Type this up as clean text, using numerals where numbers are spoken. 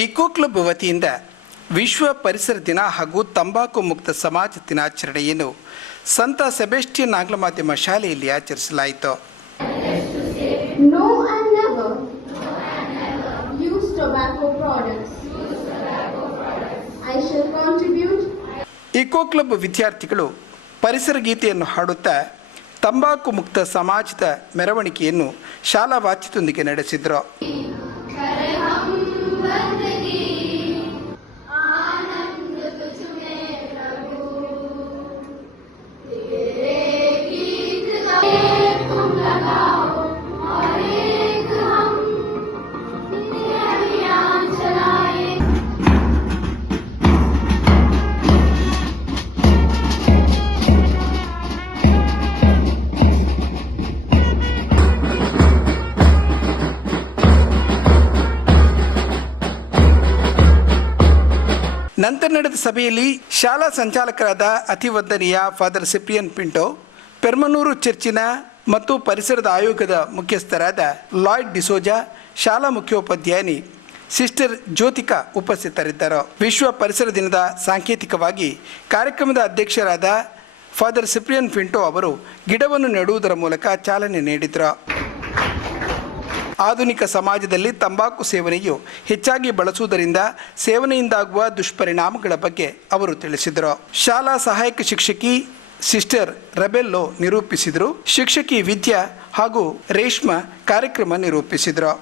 Eco club ವತಿಯಿಂದ ವಿಶ್ವ ಪರಿಸರ ದಿನ ಹಾಗೂ ತಂಬಾಕು ಮುಕ್ತ ಸಮಾಜ ದಿನಾಚರಣೆಯನ್ನು ಸಂತ ಸೆಬೆಸ್ಟಿಯನ್ ಆಂಗ್ಲ ಮಾಧ್ಯಮ ಶಾಲೆಯಲ್ಲಿ ಆಚರಿಸಲಾಯಿತು. No and never use tobacco products. I shall contribute. Eco club ವಿದ್ಯಾರ್ಥಿಗಳು ಪರಿಸರ ಗೀತೆಯನ್ನು ಹಾಡುತ್ತಾ ತಂಬಾಕು ಮುಕ್ತ ಸಮಾಜದ ಮೆರವಣಿಗೆಯನ್ನು ಶಾಲಾ ವಾದ್ಯದೊಂದಿಗೆ ನಡೆಸಿದರು. ನಂತರ ನಡೆದ ಸಭೆಯಲ್ಲಿ ಶಾಲಾ ಸಂಚಾಲಕರಾದ ಅತಿವಂದನೀಯ ಫಾದರ್ ಸಿಪ್ರಿಯನ್ ಪಿಂಟೋ, ಪೆರ್ಮನೂರು ಚರ್ಚಿನ ಮತ್ತು ಪರಿಸರದ ಆಯೋಗದ ಮುಖ್ಯಸ್ಥರಾದ ಲಾಯ್ಡ್ ಡಿಸೋಜಾ, ಶಾಲಾ ಮುಖ್ಯೋಪಾಧ್ಯಾಯಿನಿ ಸಿಸ್ಟರ್ ಜ್ಯೋತಿಕಾ ಉಪಸ್ಥಿತರಿದ್ದರು. ವಿಶ್ವ ಪರಿಸರ ದಿನದ ಸಾಂಕೇತಿಕವಾಗಿ ಕಾರ್ಯಕ್ರಮದ ಅಧ್ಯಕ್ಷರಾದ ಫಾದರ್ ಸಿಪ್ರಿಯನ್ ಪಿಂಟೋ ಅವರು ಗಿಡವನ್ನು ನೆಡುವುದರ ಮೂಲಕ ಚಾಲನೆ ನೀಡಿದರು. ಆಧುನಿಕ ಸಮಾಜದಲ್ಲಿ ತಂಬಾಕು ಸೇವನೆಯು ಹೆಚ್ಚಾಗಿ ಬಳಸುವುದರಿಂದ ಸೇವನೆಯಿಂದಾಗುವ ದುಷ್ಪರಿಣಾಮಗಳ ಬಗ್ಗೆ ಅವರು ತಿಳಿಸಿದರು. ಶಾಲಾ ಸಹಾಯಕ ಶಿಕ್ಷಕಿ ಸಿಸ್ಟರ್ ರೆಬೆಲ್ಲೋ ನಿರೂಪಿಸಿದರು. ಶಿಕ್ಷಕಿ ವಿದ್ಯಾ ಹಾಗೂ ರೇಷ್ಮಾ ಕಾರ್ಯಕ್ರಮ ನಿರೂಪಿಸಿದರು.